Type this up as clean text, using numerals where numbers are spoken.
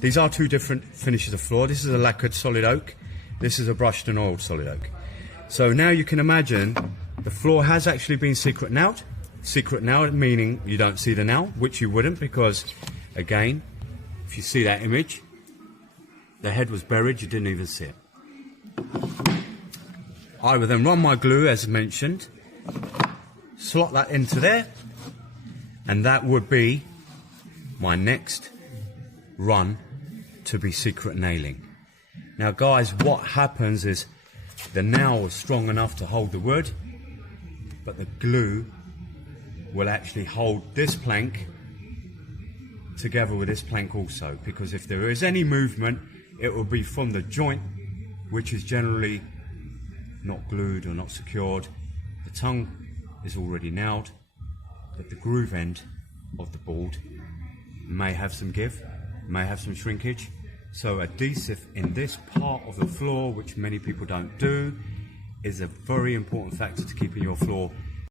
These are two different finishes of floor. This is a lacquered solid oak. This is a brushed and oiled solid oak. So now you can imagine the floor has actually been secret nailed. Secret nailed meaning you don't see the nail, which you wouldn't, because again, if you see that image, the head was buried, you didn't even see it. I will then run my glue as mentioned, slot that into there, and that would be my next run to be secret nailing. Now guys, what happens is the nail is strong enough to hold the wood, but the glue will actually hold this plank together with this plank also, because if there is any movement, it will be from the joint, which is generally not glued or not secured. The tongue is already nailed, but the groove end of the board may have some give, may have some shrinkage. So adhesive in this part of the floor, which many people don't do, is a very important factor to keeping your floor